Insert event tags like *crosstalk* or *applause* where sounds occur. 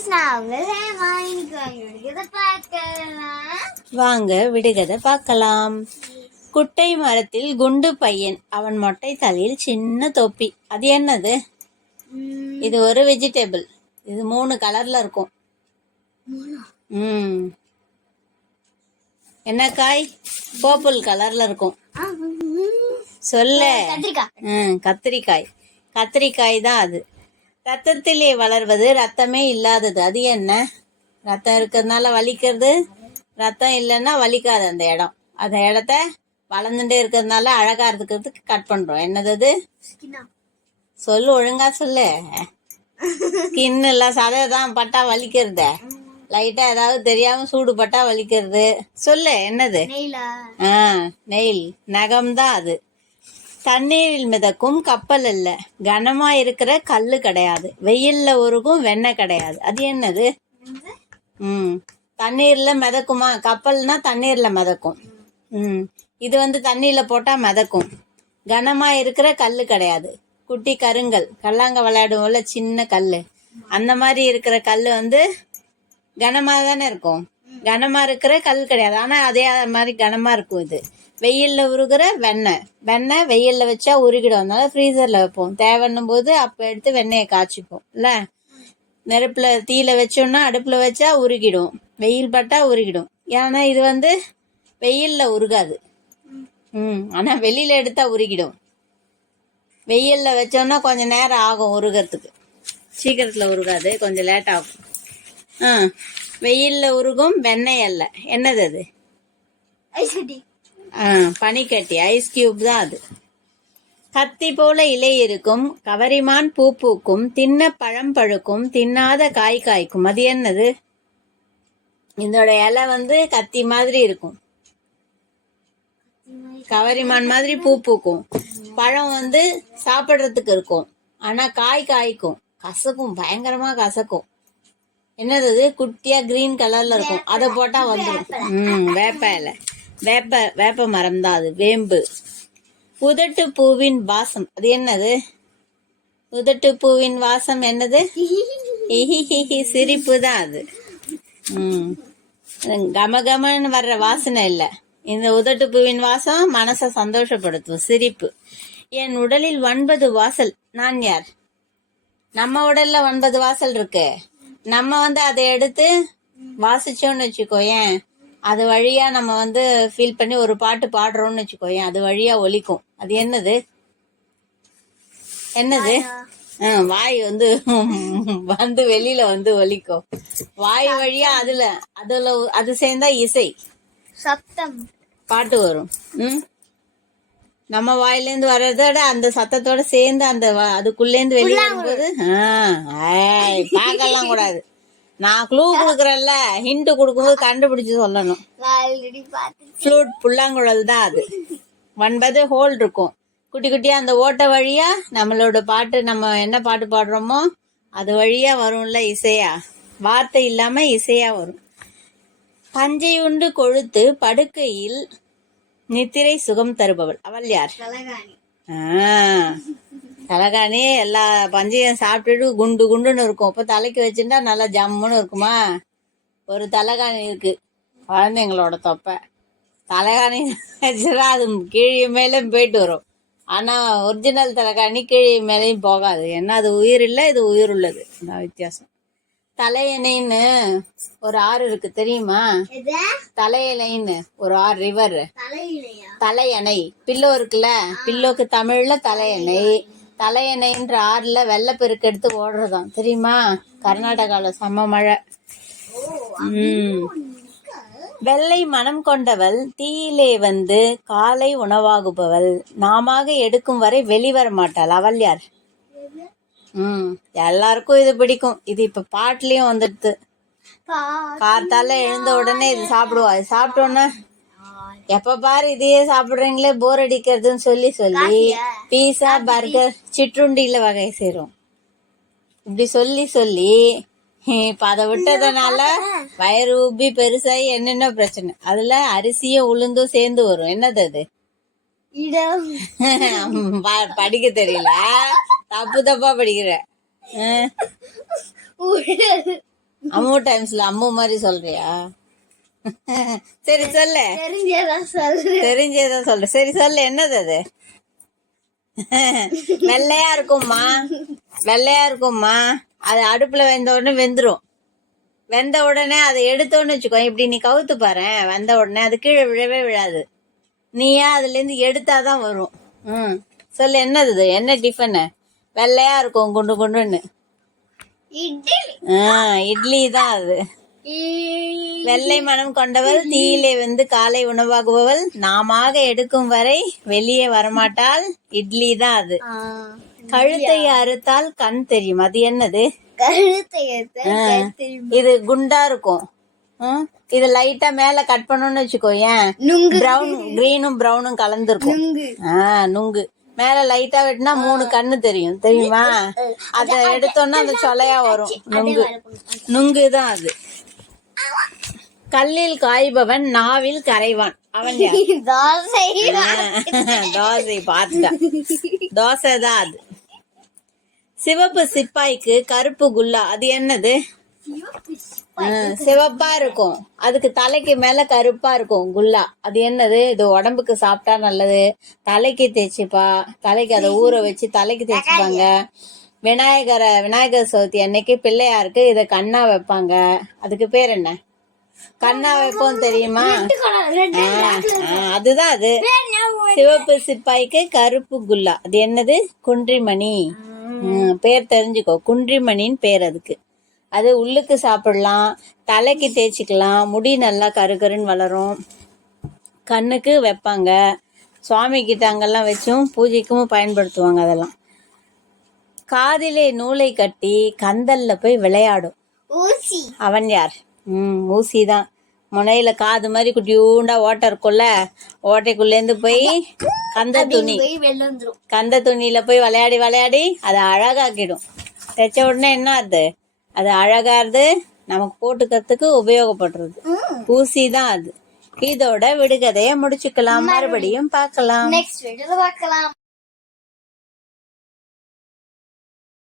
guys, நான் உங்க ஹேமா. இன்னைக்கு வாங்கிட்டு பார்க்கலாம். வாங்க விடுகதை பார்க்கலாம். குட்டை மரத்தில் குண்டு பையன். அவன் மொட்டை தலையில் சின்ன தொப்பி. அது என்னது? இது ஒரு வெஜிடபிள் இது மூணு கலர்ல இருக்கும். ம். என்ன காய்? பர்பிள் கலர்ல இருக்கும். சொல்ல. கத்திரிக்காய். ம் கத்திரிக்காய். கத்திரிக்காய் தான் அது. ரத்தத்திலே வளர்வது ரத்தமே இல்லாதது. அது என்ன? ரத்தம் இருக்கிறதுனால வலிக்கிறது. ரத்தம் இல்லைன்னா வலிக்காது அந்த இடம். அந்த இடத்த வளர்ந்துட்டே இருக்கிறதுனால அழகா இருக்கிறதுக்கு கட் பண்றோம். என்னது அது. சொல்லு ஒழுங்கா சொல்லு. ஸ்கின் எல்லாம் சதை தான் பட்டா வலிக்கிறது. லைட்டா ஏதாவது தெரியாம சூடு பட்டா வலிக்கிறது. சொல்லு என்னது. ஆ நெயில் நகம் தான் அது. தண்ணீரில் மிதக்கும் கப்பல் அல்ல. கனமா இருக்கிற கல்லு கிடையாது. வெயில்ல உருகும் வெண்ணெய் கிடையாது. அது என்னது? ம். தண்ணீர்ல மிதக்குமா? கப்பல்னா தண்ணீர்ல மிதக்கும். ம். இது வந்து தண்ணியில போட்டா மிதக்கும். கனமா இருக்கிற கல்லு கிடையாது. குட்டி கருங்கல். கல்லாங்க விளையாடுவோம்ல சின்ன கல் அந்த மாதிரி இருக்கிற கல் வந்து கனமாக தானே இருக்கும். கனமாக இருக்கிற கல் கிடையாது. ஆனால் அதே மாதிரி கனமாக இருக்கும் இது. வெயிலில் உருகிற வெண்ணெய். வெண்ணெய் வெயிலில் வச்சா உருகிடும். அதனால ஃப்ரீசரில் வைப்போம். தேவைன்னும் போது அப்போ எடுத்து வெண்ணெயை காய்ச்சிப்போம். இல்லை? நெருப்பில் தீயில வச்சோம்னா அடுப்பில் வச்சா உருகிடும். வெயில் பட்டா உருகிடும். ஏன்னா இது வந்து வெயிலில் உருகாது. ம். ஆனால் வெளியில் எடுத்தா உருகிடும். வெயிலில் வச்சோம்னா கொஞ்சம் நேரம் ஆகும் உருகிறதுக்கு. சீக்கிரத்தில் உருகாது. கொஞ்சம் லேட் ஆகும். ஆ. வெயில்ல உருகும் வெண்ணெய் அல்ல. என்னது அது? ஐஸ் கட்டி. பனிக்கட்டி ஐஸ் கியூப் தான் அது. கத்தி போல இலை இருக்கும் கவரிமான் பூ பூக்கும் தின்ன பழம் பழுக்கும் தின்னாத காய் காய்க்கும். அது என்னது? இதோட இலை வந்து கத்தி மாதிரி இருக்கும். கவரிமான் மாதிரி பூ பூக்கும். பழம் வந்து சாப்பிடுறதுக்கு இருக்கும். ஆனா காய் காய்க்கும். கசக்கும் பயங்கரமா கசக்கும். என்னது குட்டியா கிரீன் கலர்ல இருக்கும். அதை போட்டா வந்துடும் ம் வேப்ப இலை வேப்ப வேப்ப மரம் தான் அது. வேம்பு. உதட்டு பூவின் வாசம். அது என்னது? உதட்டு பூவின் வாசம் என்னது? சிரிப்பு தான் அது. ம். கமகமன்னு வர்ற வாசனை இல்ல. இந்த உதட்டு பூவின் வாசம் மனசை சந்தோஷப்படுத்தும். சிரிப்பு. என் உடலில் ஒன்பது வாசல். நான் யார்? நம்ம உடல்ல ஒன்பது வாசல் இருக்கு. நம்ம வந்து அதை எடுத்து வாசிச்சோம்னு வச்சுக்கோயேன் அது வழியா நம்ம வந்து ஃபீல் பண்ணி ஒரு பாட்டு பாடுறோம்னு வச்சுக்கோயேன் அது வழியா ஒலிக்கும். அது என்னது? என்னது? வாய். வந்து வந்து வெளியில வந்து ஒலிக்கும். வாய் வழியா அதுல அதுல அது சேர்ந்தா இசை. சத்தம். பாட்டு வரும். ம்? நம்ம வாயிலேருந்து வர்றதோட அந்த சத்தத்தோட சேர்ந்து அந்த அதுக்குள்ளேந்து வெளியே வரும்போது பார்க்கலாம் கூடாது. நான் க்ளூ கொடுக்குறேன்ல ஹிண்ட் கொடுக்கும்போது கண்டுபிடிச்சு சொல்லணும். ஃப்ளூட் புல்லாங்குழல் தான் அது. ஒன்பது ஹோல் இருக்கும். குட்டி குட்டியா அந்த ஓட்டை வழியா நம்மளோட பாட்டு நம்ம என்ன பாட்டு பாடுறோமோ அது வழியா வரும்ல இசையா. வார்த்தை இல்லாம இசையா வரும். பஞ்சை உண்டு கொழுத்து படுக்கையில் நித்திரை சுகம் தருபவள். அவள் யார்? தலகாணி. எல்லா பஞ்சையும் சாப்பிட்டுட்டு குண்டு குண்டுன்னு இருக்கும். அப்ப தலைக்கு வச்சுட்டா நல்லா ஜம்முன்னு இருக்குமா? ஒரு தலகாணி இருக்கு. குழந்தைங்களோட தொப்பை. தலகாணி வச்சுட்டா அது கீழே மேலே போயிட்டு வரும். ஆனா ஒரிஜினல் தலகாணி கீழே மேலேயும் போகாது. ஏன்னா அது உயிர் இல்லை இது உயிர் உள்ளது அதான் வித்தியாசம். தலையணைன்னு ஒரு ஆறு இருக்கு தெரியுமா? தலையணைன்னு ஒரு ஆறு ரிவர் தலையணை. பில்லோ இருக்குல்ல? பில்லோக்கு தமிழ்ல தலையணை. தலையணைன்ற ஆறுல வெள்ளப்பெருக்கு எடுத்து ஓடுறதாம் தெரியுமா? கர்நாடகால செம்ம மழை. உம் வெள்ளை மனம் கொண்டவள் தீயிலே வந்து காலை உணவாகுபவள். நாமாக எடுக்கும் வரை வெளிவர மாட்டாள் அவள் யார்? ம். எல்லாருக்கும் இது பிடிக்கும். இது இப்ப பாட்டுலயும் வந்துடுது. காத்தால எழுந்த உடனே இது சாப்பிடுவா. இது சாப்பிட்ட உடனே எப்ப பாரு இதையே சாப்பிடுறீங்களே போர் அடிக்கிறதுன்னு சொல்லி சொல்லி பீஸா பர்கர் சிற்றுண்டியில வகை சேரும் இப்படி சொல்லி சொல்லி இப்ப அதை விட்டதுனால வயிறு உப்பி பெருசாகி என்னென்ன பிரச்சனை. அதுல அரிசியும் உளுந்தும் சேர்ந்து வரும். என்னது அது? *laughs* படிக்க தெரியல. தப்பு தப்பா படிக்கிற அம்மு டைம்ஸ்ல அம்மு மாதிரி சொல்றியா? சரி சொல்லு. தெரிஞ்சதான் சொல்லு. சரி சொல்லு. என்னது அது? வெள்ளையா இருக்கும்மா. வெள்ளையா இருக்கும்மா. அது அடுப்புல வெந்த உடனே வெந்துரும். வெந்த உடனே அதை எடுத்தோன்னு வச்சுக்கோ. இப்படி நீ கவுத்து பாரு. வெந்த உடனே அது கீழே விழவே விழாது. நீயா அதுல இருந்து எடுத்தாதான் வரும். ம். சொல்லு என்னது என்ன டிஃபனு வெள்ளையா இருக்கும் குண்டு குண்டுன்னு. இட்லி. ஆ இட்லி தான் அது. வெள்ளை மனம் கொண்டவள் தீயிலே வந்து காலை உணவாகுபவள் நாமாக எடுக்கும் வரை வெளியே வரமாட்டாள். இட்லி தான் அது. கழுத்தை அறுத்தால் கண் தெரியும். அது என்னது? இது குண்டா இருக்கும். இது லைட்டா மேல கட் பண்ணணும்னு வச்சுக்கோ ஏன் நுங்கு. பிரவுன் கிரீனும் பிரவுனும் கலந்துருக்கும். நுங்கு. மேல லைட்டா வெட்டினா மூணு கண்ணு தெரியும். தெரியுமா? அத எடுத்தோன்னா அந்த சொலையா வரும். நுங்கு. நுங்கு தான் அது. கல்லில் காய்பவன் நாவில் கரைவான். அவன்? *laughs* தோசை *laughs* தோசை பார்த்துட்டா. தோசை தான் அது. சிவப்பு சிப்பாய்க்கு கருப்பு குல்லா. அது என்னது? சிவப்பா இருக்கும். அதுக்கு தலைக்கு மேல கருப்பா இருக்கும் குல்லா. அது என்னது? இது உடம்புக்கு சாப்பிட்டா நல்லது. தலைக்கு தேய்ச்சிப்பா. தலைக்கு அதை ஊற வச்சு தலைக்கு தேய்ச்சிப்பாங்க. விநாயகரை விநாயகர் சதுர்த்தி அன்னைக்கு பிள்ளையாருக்கு இத கண்ணா வைப்பாங்க. அதுக்கு பேர் என்ன? கண்ணா வைப்போம் தெரியுமா? அதுதான் அது. சிவப்பு சிப்பாய்க்கு கருப்பு குல்லா. அது என்னது? குன்றிமணி. பேர் தெரிஞ்சுக்கோ. குன்றிமணின்னு பேர் அதுக்கு. அது உள்ளுக்கு சாப்பிடலாம் தலைக்கு தேய்ச்சிக்கலாம் முடி நல்லா கருகருன்னு வளரும். கண்ணுக்கு வைப்பாங்க. சுவாமி கிட்ட அங்கெல்லாம் வச்சும் பூஜைக்கும் பயன்படுத்துவாங்க அதெல்லாம். காதிலே நூலை கட்டி கந்தல்ல போய் விளையாடும். ஊசி. அவன் யார்? ம் ஊசி தான் முனையில காது மாதிரி குட்டியூண்டா ஓட்டை இருக்கும்ல ஓட்டைக்குள்ளேருந்து போய் கந்த துணி. கந்த துணியில போய் விளையாடி விளையாடி அதை அழகாக்கிடும். தைச்ச உடனே என்ன அது? அது அழகாருது நமக்கு போட்டுக்கிறதுக்கு உபயோகப்படுறது. ஊசி தான் அது. இதோட விடுகதையை முடிச்சுக்கலாம். மறுபடியும் பார்க்கலாம். நெக்ஸ்ட் வீடியோல பார்க்கலாம்.